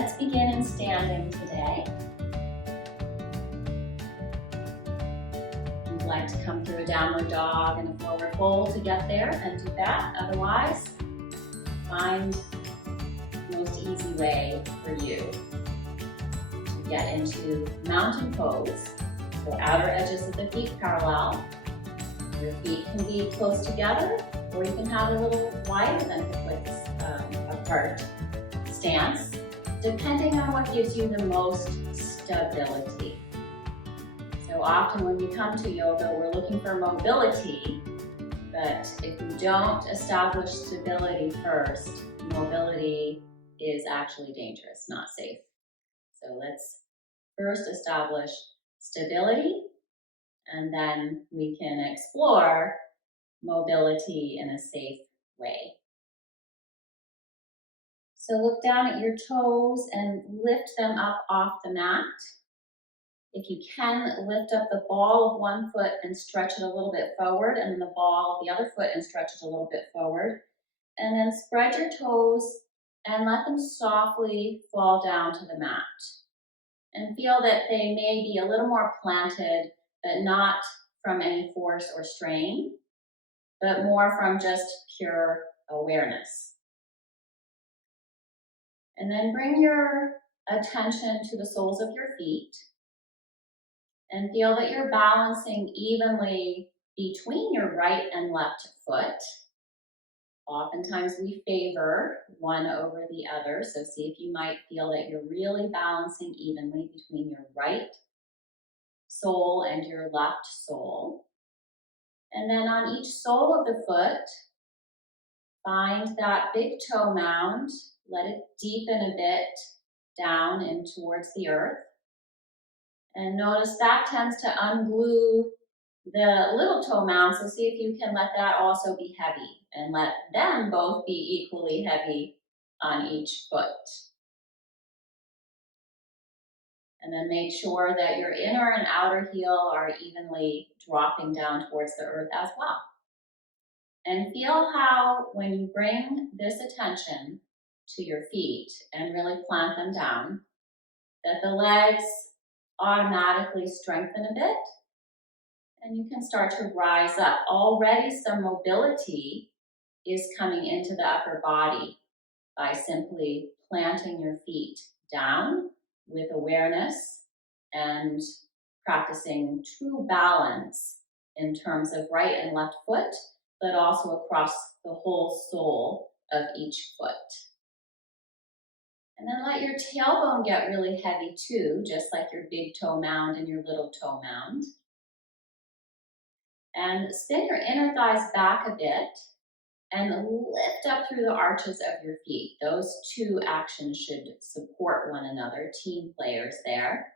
Let's begin in standing today. If you'd like to come through a downward dog and a forward fold to get there, then do that. Otherwise, find the most easy way for you to get into mountain pose. So outer edges of the feet parallel. Your feet can be close together, or you can have a little wider than hip width apart stance, depending on what gives you the most stability. So often when we come to yoga, we're looking for mobility, but if we don't establish stability first, mobility is actually dangerous, not safe. So let's first establish stability, and then we can explore mobility in a safe way. So look down at your toes and lift them up off the mat. If you can, lift up the ball of one foot and stretch it a little bit forward, and then the ball of the other foot and stretch it a little bit forward. And then spread your toes and let them softly fall down to the mat. And feel that they may be a little more planted, but not from any force or strain, but more from just pure awareness. And then bring your attention to the soles of your feet and feel that you're balancing evenly between your right and left foot. Oftentimes we favor one over the other, so see if you might feel that you're really balancing evenly between your right sole and your left sole. And then on each sole of the foot, find that big toe mound. Let it deepen a bit down and towards the earth. And notice that tends to unglue the little toe mound, so see if you can let that also be heavy and let them both be equally heavy on each foot. And then make sure that your inner and outer heel are evenly dropping down towards the earth as well. And feel how when you bring this attention to your feet and really plant them down, that the legs automatically strengthen a bit and you can start to rise up. Already some mobility is coming into the upper body by simply planting your feet down with awareness and practicing true balance in terms of right and left foot, but also across the whole sole of each foot. And then let your tailbone get really heavy too, just like your big toe mound and your little toe mound. And spin your inner thighs back a bit and lift up through the arches of your feet. Those two actions should support one another, team players there.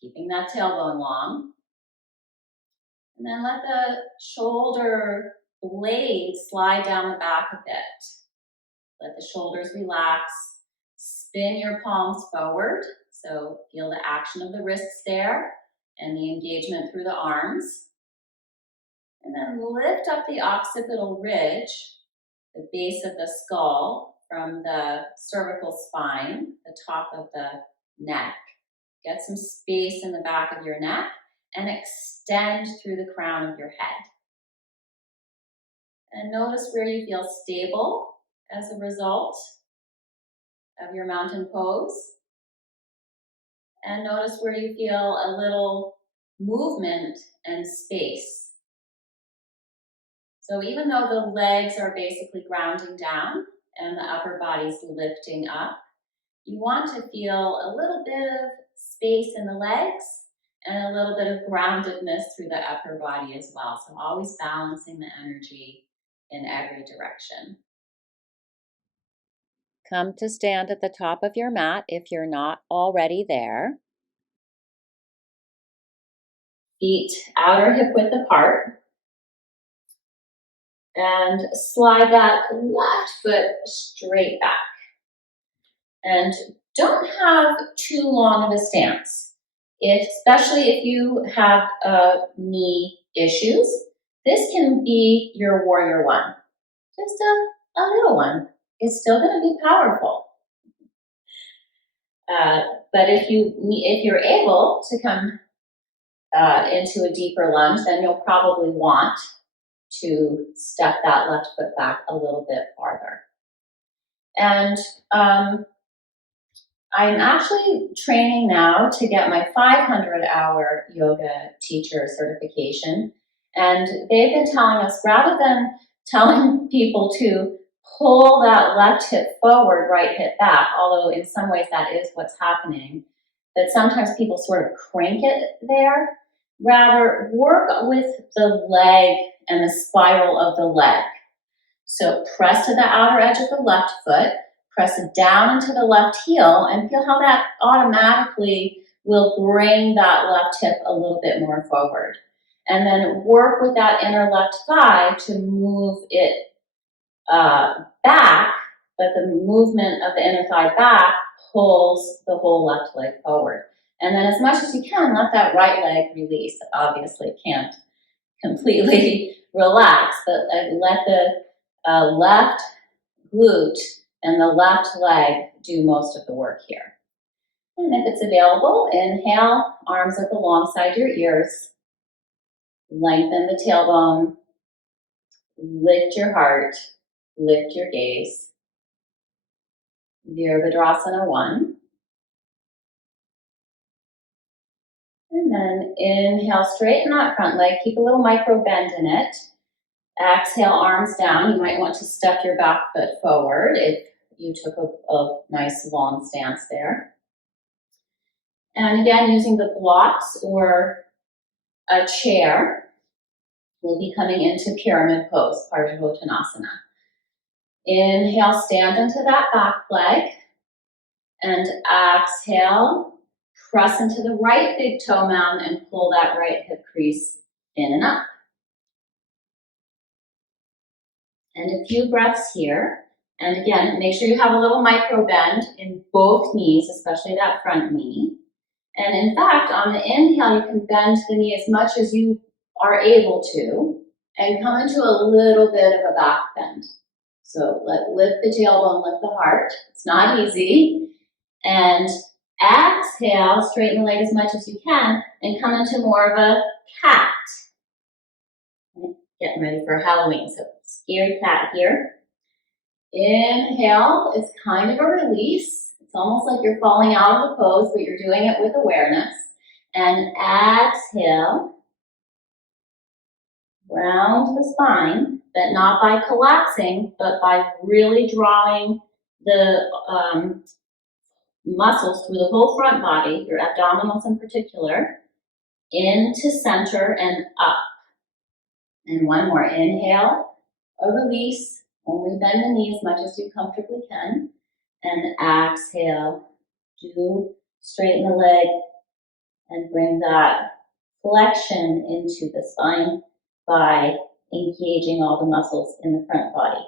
Keeping that tailbone long. And then let the shoulder blades slide down the back a bit. Let the shoulders relax. Spin your palms forward. So feel the action of the wrists there and the engagement through the arms. And then lift up the occipital ridge, the base of the skull, from the cervical spine, the top of the neck. Get some space in the back of your neck and extend through the crown of your head. And notice where you feel stable as a result of your mountain pose. And notice where you feel a little movement and space. So even though the legs are basically grounding down and the upper body's lifting up, you want to feel a little bit of space in the legs and a little bit of groundedness through the upper body as well. So always balancing the energy in every direction. Come to stand at the top of your mat if you're not already there. Feet outer hip width apart. And slide that left foot straight back. And don't have too long of a stance. Especially if you have knee issues, this can be your warrior one. Just a little one. It's still going to be powerful. But if you're able to come into a deeper lunge, then you'll probably want to step that left foot back a little bit farther. And I'm actually training now to get my 500-hour yoga teacher certification. And they've been telling us, rather than telling people to pull that left hip forward, right hip back, although in some ways that is what's happening, that sometimes people sort of crank it there. Rather, work with the leg and the spiral of the leg. So press to the outer edge of the left foot, press it down into the left heel, and feel how that automatically will bring that left hip a little bit more forward. And then work with that inner left thigh to move it back, but the movement of the inner thigh back pulls the whole left leg forward. And then as much as you can, let that right leg release. Obviously, it can't completely relax, but let the left glute and the left leg do most of the work here. And if it's available, inhale, arms up alongside your ears. Lengthen the tailbone. Lift your heart. Lift your gaze. Virabhadrasana 1. And then inhale, straighten that front leg. Keep a little micro bend in it. Exhale, arms down. You might want to step your back foot forward if you took a nice long stance there. And again, using the blocks or a chair, we'll be coming into pyramid pose, part of Uttanasana. Inhale, stand into that back leg. And exhale, press into the right big toe mound and pull that right hip crease in and up. And a few breaths here. And again, make sure you have a little micro bend in both knees, especially that front knee. And in fact, on the inhale, you can bend the knee as much as you are able to and come into a little bit of a back bend. So lift the tailbone, lift the heart. It's not easy. And exhale, straighten the leg as much as you can and come into more of a cat. Getting ready for Halloween, so scary cat here. Inhale is kind of a release. It's almost like you're falling out of the pose, but you're doing it with awareness. And exhale, round the spine, but not by collapsing, but by really drawing the muscles through the whole front body, your abdominals in particular, into center and up. And one more, inhale, a release, only bend the knee as much as you comfortably can. And exhale, do straighten the leg and bring that flexion into the spine by engaging all the muscles in the front body.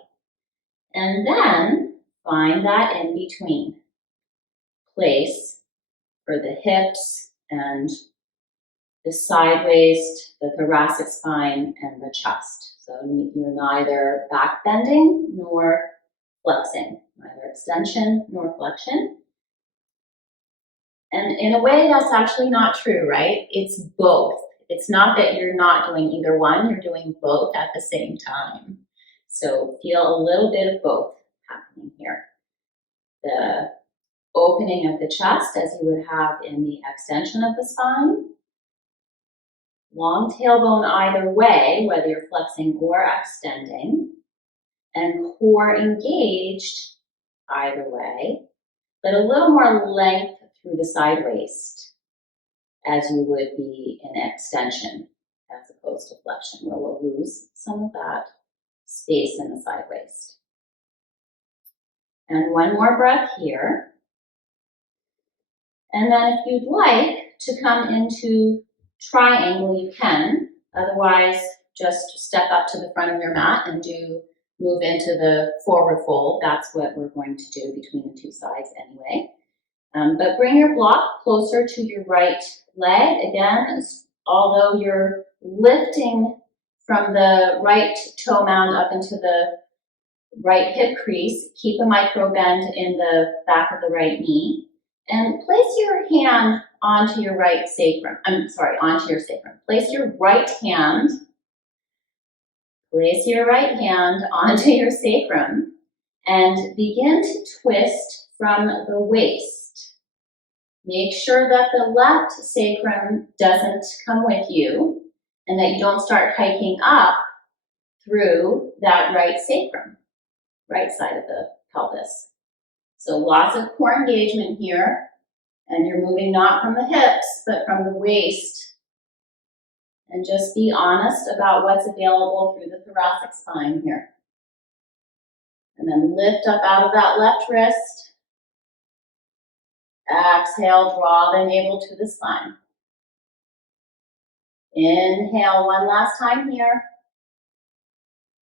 And then find that in between place for the hips and the side waist, the thoracic spine, and the chest. So you're neither back bending nor flexing, neither extension nor flexion. And in a way, that's actually not true, right? It's both. It's not that you're not doing either one, you're doing both at the same time. So feel a little bit of both happening here. The opening of the chest as you would have in the extension of the spine. Long tailbone either way, whether you're flexing or extending. And core engaged either way, but a little more length through the side waist as you would be in extension as opposed to flexion, where we'll lose some of that space in the side waist. And one more breath here. And then if you'd like to come into triangle, you can. Otherwise, just step up to the front of your mat and move into the forward fold. That's what we're going to do between the two sides anyway. But bring your block closer to your right leg. Again, although you're lifting from the right toe mound up into the right hip crease, keep a micro bend in the back of the right knee. And place your hand onto your right sacrum. Onto your sacrum. Place your right hand onto your sacrum and begin to twist from the waist. Make sure that the left sacrum doesn't come with you and that you don't start hiking up through that right sacrum, right side of the pelvis. So lots of core engagement here, and you're moving not from the hips, but from the waist. And just be honest about what's available through the thoracic spine here. And then lift up out of that left wrist. Exhale, draw the navel to the spine. Inhale one last time here.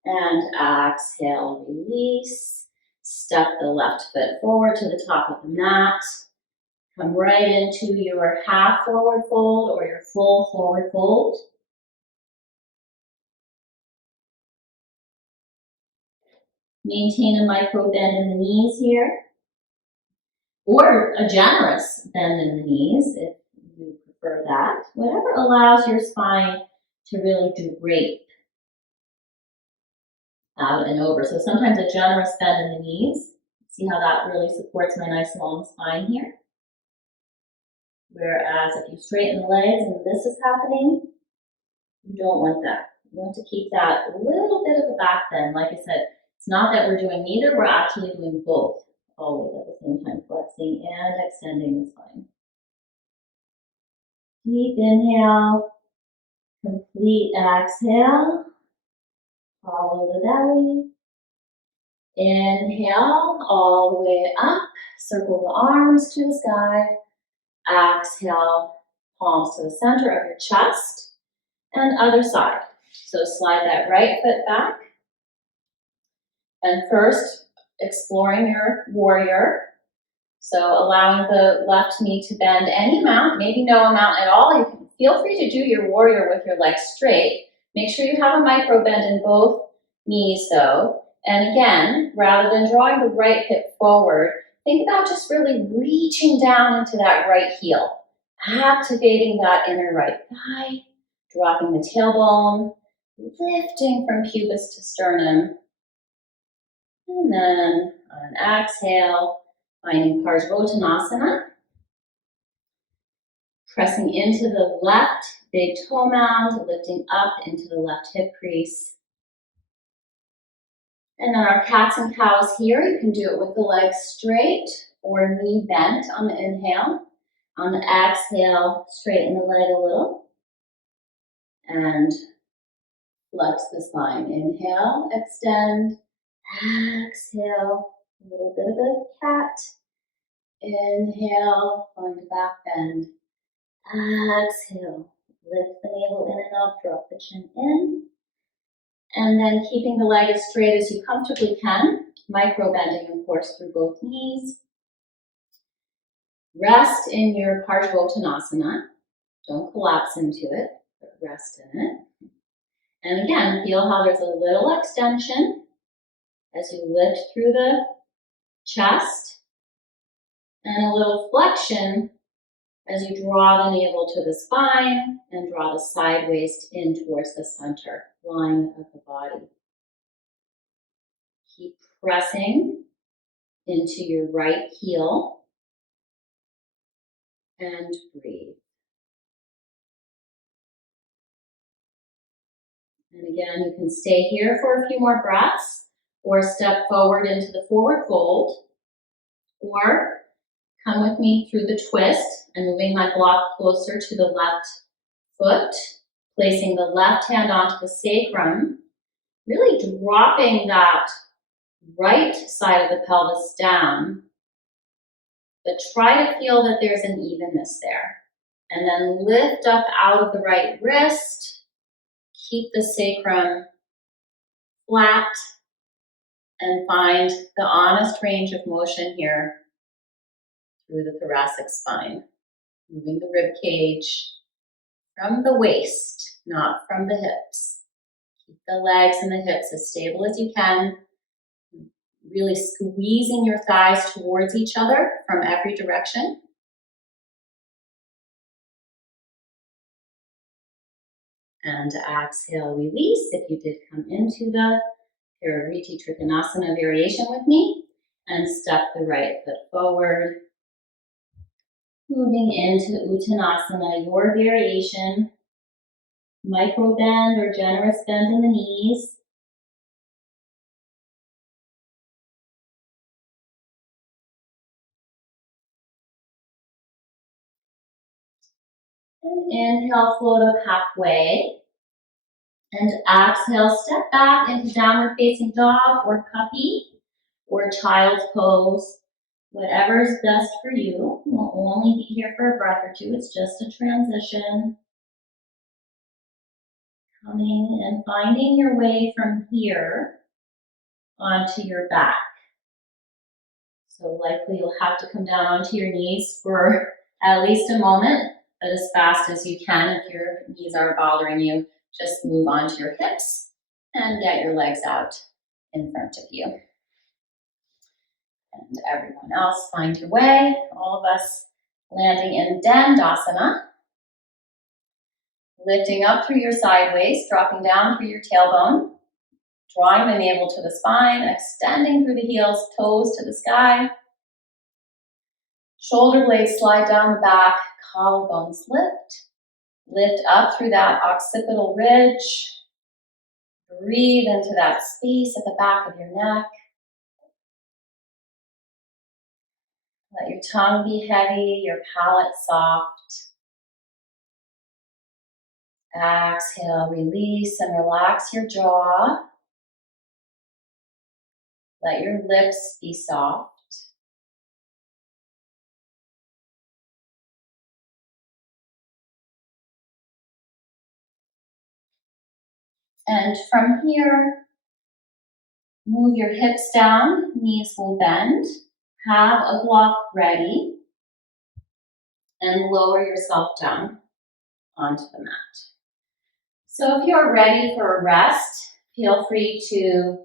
And exhale, release. Step the left foot forward to the top of the mat. Come right into your half forward fold or your full forward fold. Maintain a micro bend in the knees here, or a generous bend in the knees if you prefer that. Whatever allows your spine to really drape out and over. So sometimes a generous bend in the knees. See how that really supports my nice long spine here? Whereas if you straighten the legs and this is happening, you don't want that. You want to keep that little bit of a back bend. Like I said, it's not that we're doing neither, we're actually doing both, always at the same time, flexing and extending the spine. Deep inhale, complete exhale, follow the belly. Inhale, all the way up, circle the arms to the sky. Exhale, palms to the center of your chest, and other side. So slide that right foot back. And first, exploring your warrior. So allowing the left knee to bend any amount, maybe no amount at all. You can feel free to do your warrior with your legs straight. Make sure you have a micro bend in both knees though. And again, rather than drawing the right hip forward, think about just really reaching down into that right heel, activating that inner right thigh, dropping the tailbone, lifting from pubis to sternum. And then on an exhale, finding Uttanasana, pressing into the left big toe mound, lifting up into the left hip crease. And then our cats and cows here, you can do it with the legs straight or knee bent on the inhale. On the exhale, straighten the leg a little and flex the spine. Inhale, extend, exhale, a little bit of a cat. Inhale, find a back bend. Exhale, lift the navel in and up, drop the chin in. And then keeping the leg as straight as you comfortably can, micro bending, of course, through both knees. Rest in your Uttanasana. Don't collapse into it, but rest in it. And again, feel how there's a little extension as you lift through the chest, and a little flexion as you draw the navel to the spine and draw the side waist in towards the center line of the body. Keep pressing into your right heel and breathe. And again, you can stay here for a few more breaths or step forward into the forward fold, or come with me through the twist and moving my block closer to the left foot, placing the left hand onto the sacrum, really dropping that right side of the pelvis down, but try to feel that there's an evenness there. And then lift up out of the right wrist, keep the sacrum flat, and find the honest range of motion here through the thoracic spine, moving the rib cage from the waist, not from the hips. Keep the legs and the hips as stable as you can, really squeezing your thighs towards each other from every direction. And exhale, release. If you did come into the Parivriti Trikonasana variation with me, and step the right foot forward. Moving into Uttanasana, your variation, micro bend or generous bend in the knees. And inhale, float up halfway. And exhale, step back into downward facing dog or puppy or child's pose. Whatever is best for you. We'll only be here for a breath or two. It's just a transition. Coming and finding your way from here onto your back. So likely you'll have to come down onto your knees for at least a moment, but as fast as you can. If your knees are bothering you, just move onto your hips and get your legs out in front of you. And everyone else, find your way. All of us landing in Dandasana. Lifting up through your side waist, dropping down through your tailbone. Drawing the navel to the spine, extending through the heels, toes to the sky. Shoulder blades slide down the back, collarbones lift. Lift up through that occipital ridge. Breathe into that space at the back of your neck. Let your tongue be heavy, your palate soft. Exhale, release and relax your jaw. Let your lips be soft. And from here, move your hips down, knees will bend. Have a block ready. And lower yourself down onto the mat. So if you're ready for a rest, feel free to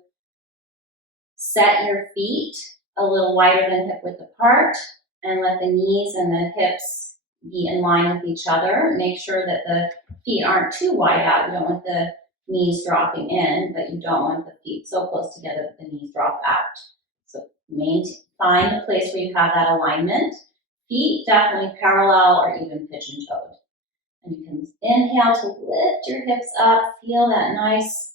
set your feet a little wider than hip width apart and let the knees and the hips be in line with each other. Make sure that the feet aren't too wide out. You don't want the knees dropping in, but you don't want the feet so close together that the knees drop out. So find a place where you have that alignment. Feet definitely parallel or even pigeon-toed. And you can inhale to lift your hips up. Feel that nice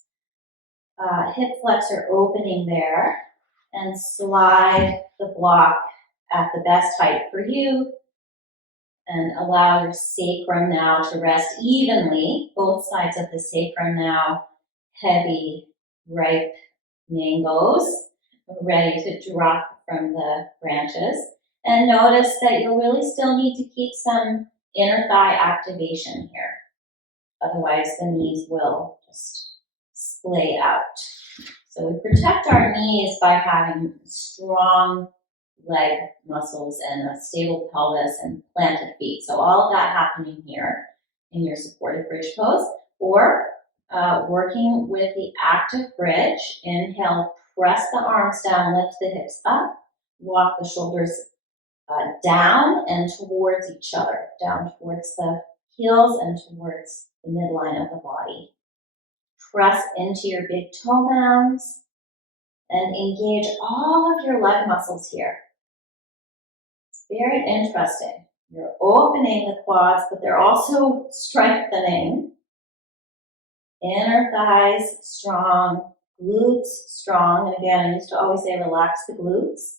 hip flexor opening there. And slide the block at the best height for you. And allow your sacrum now to rest evenly. Both sides of the sacrum now heavy, ripe mangoes, ready to drop from the branches. And notice that you'll really still need to keep some inner thigh activation here. Otherwise, the knees will just splay out. So we protect our knees by having strong leg muscles and a stable pelvis and planted feet. So all of that happening here in your supported bridge pose, or working with the active bridge. Inhale, press the arms down, lift the hips up, walk the shoulders down and towards each other, down towards the heels and towards the midline of the body. Press into your big toe mounds and engage all of your leg muscles here. It's very interesting. You're opening the quads, but they're also strengthening. Inner thighs strong, glutes strong. And again, I used to always say relax the glutes.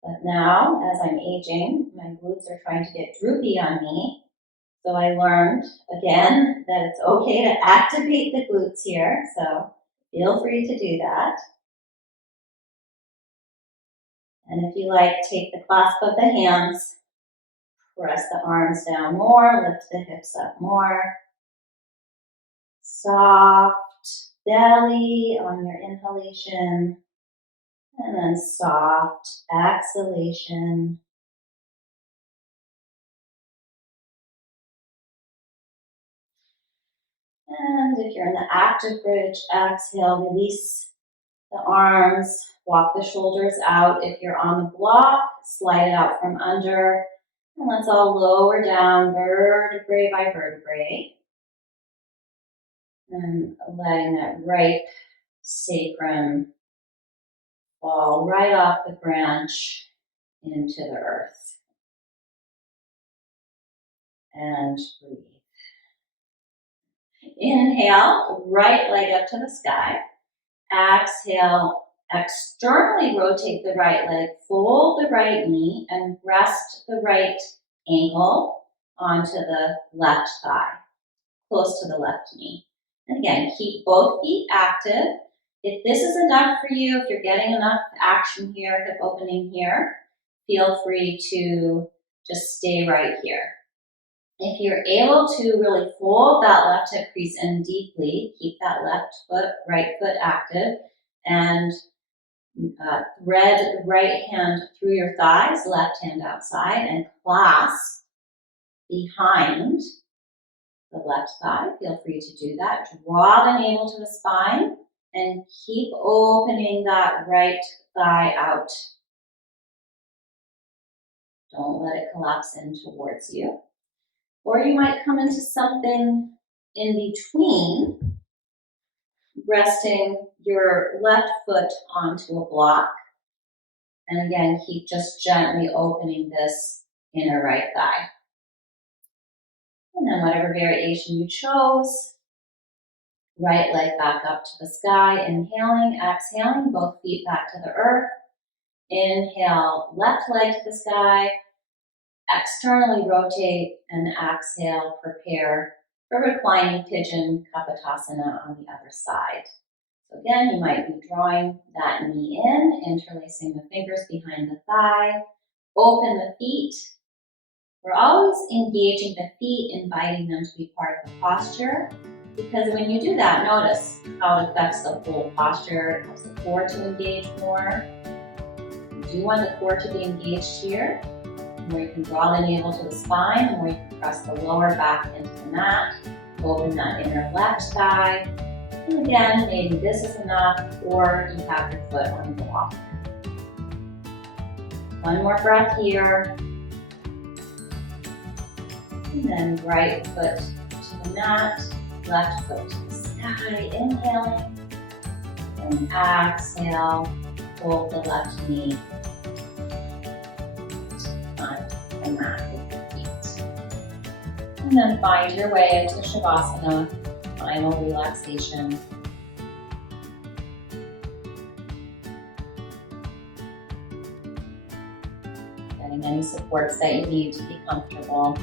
But now, as I'm aging, my glutes are trying to get droopy on me. So I learned, again, that it's okay to activate the glutes here. So feel free to do that. And if you like, take the clasp of the hands, press the arms down more, lift the hips up more. Soft belly on your inhalation, and then soft exhalation. And if you're in the active bridge, exhale, release the arms, walk the shoulders out. If you're on the block, slide it out from under. And let's all lower down vertebrae by vertebrae. And letting that right sacrum fall right off the branch into the earth. And breathe. Inhale, right leg up to the sky. Exhale, externally rotate the right leg, fold the right knee, and rest the right ankle onto the left thigh, close to the left knee. And again, keep both feet active. If this is enough for you, if you're getting enough action here, hip opening here, feel free to just stay right here. If you're able to really fold that left hip crease in deeply, keep that left foot, right foot active, and thread the right hand through your thighs, left hand outside, and clasp behind the left thigh. Feel free to do that. Draw the navel to the spine and keep opening that right thigh out. Don't let it collapse in towards you. Or you might come into something in between, resting your left foot onto a block. And again, keep just gently opening this inner right thigh. And then whatever variation you chose, right leg back up to the sky, inhaling, exhaling, both feet back to the earth. Inhale, left leg to the sky, externally rotate, and exhale, prepare for reclining pigeon Kapotasana on the other side. So again, you might be drawing that knee in, interlacing the fingers behind the thigh, open the feet. We're always engaging the feet, inviting them to be part of the posture, because when you do that, notice how it affects the whole posture. It helps the core to engage more. You do want the core to be engaged here. The more you can draw the navel to the spine, the more you can press the lower back into the mat, open that inner left thigh. And again, maybe this is enough, or you have your foot on the wall. One more breath here. And then right foot to the mat, left foot to the sky, inhaling. And exhale, fold the left knee on the mat with your feet. And then find your way into Shavasana, final relaxation. Getting any supports that you need to be comfortable.